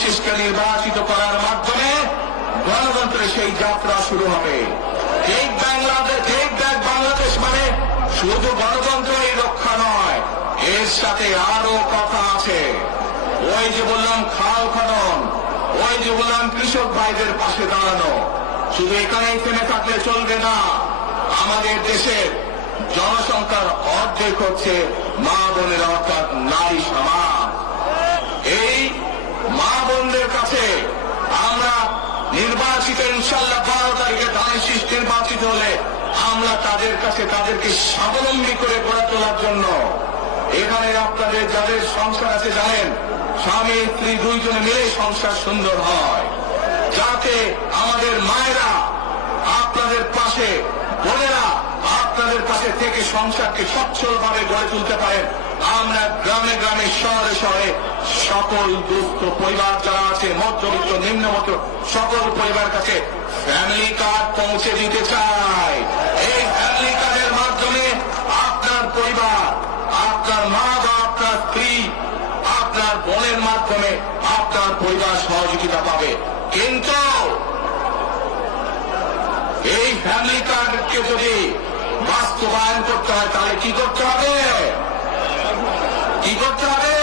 শীষকে নির্বাচিত করার মাধ্যমে গণতন্ত্রের সেই যাত্রা শুরু হবে। টেক ব্যাক বাংলাদেশ মানে শুধু গণতন্ত্রের রক্ষা নয়, এর সাথে আরো কথা আছে। ওই যে বললাম খাল খনন, ওই যে বললাম কৃষক ভাইদের পাশে দাঁড়ানো, শুধু এখানেই থেমে থাকলে চলবে না। আমাদের দেশের জনসংখ্যার অর্ধেক হচ্ছে মা বোনেরা, অর্থাৎ নারী সমাজ। এই মা বোনদের কাছে আমরা নির্বাচিত ইনশাল্লাহ 12 তারিখে ধানের শীষ নির্বাচিত হলে আমরা তাদের কাছে তাদেরকে স্বাবলম্বী করে গড়ে তোলার জন্য, এখানে আপনাদের যাদের সংসার আছে জানেন, স্বামী স্ত্রী দুইজনে মিলে সংসার সুন্দর হয়, যাতে আমাদের মায়েরা আপনাদের পাশে, বোনেরা আপনাদের পাশে থেকে সংসারকে সচ্ছলভাবে গড়ে তুলতে পারেন। আমরা গ্রামে গ্রামে শহরে শহরে সকল দুস্থ পরিবার যারা আছে, মধ্যবিত্ত নিম্নমধ্য সকল পরিবার কাছে ফ্যামিলি কার্ড পৌঁছে দিতে চাই। এই ফ্যামিলি কার্ডের মাধ্যমে আপনার পরিবার, আপনার মা বা আপনার স্ত্রী, আপনার বোনের মাধ্যমে আপনার পরিবার সহযোগিতা পাবে। কিন্তু এই ফ্যামিলি কার্ডকে যদি বাস্তবায়ন করতে হয় তাহলে কি করতে হবে? কি করতে হবে?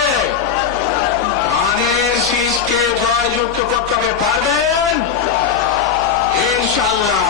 ধানের শীষকে জয়যুক্ত করতে হবে। পারবেন ইনশাল্লাহ।